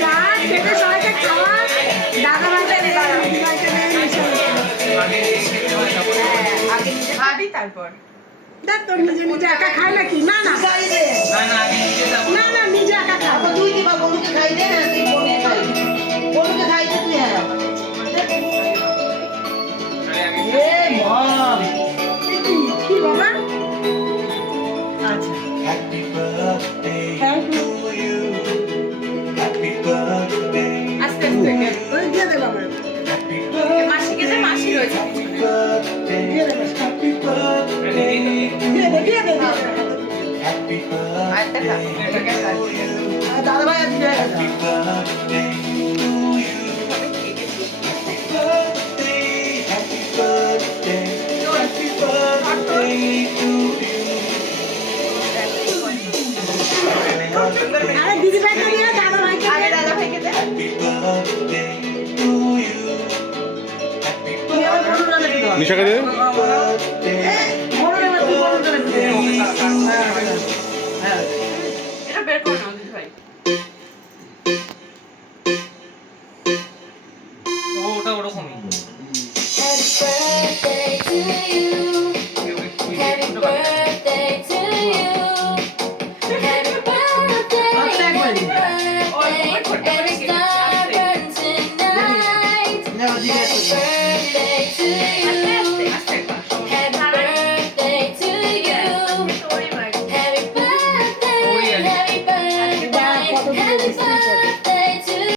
খেতে সবাইকে খাওয়া, দাদা ভাইকে দে, দিদি ভাইকে দে, খাবি তারপর দেখ তোর নিজে নিজে একা খায় নাকি? না না খাই দে। না না, নিজে একা খায়। তারপর তুই দিবা বনুকে খাই দে, তুই বনুকে খাই দে। বনুকে খাই দে তুই, হ্যাঁ। এ মম। কি বাবা? আচ্ছা। Happy birthday Thank to you. Happy birthday. আস্তে আস্তে ওই দিয়ে দে বাবা। Happy মাসিকে দে, মাসি রয়েছে birthday. Happy birthday. দিয়ে দে, দিয়ে দে, দিয়ে দে। Happy আর দেখা birthday to you. দাদা ভাই আজকে Happy birthday to you. Happy birthday. Happy birthday. Happy birthday to you. আরে দিদি ভাইকে দিয়ে, দাদা ভাইকে আগে দে। দাদা ভাইকে দে Happy birthday to you. Happy তুই আমার birthday. বনুরা নাকি দাও? নিশাকে দে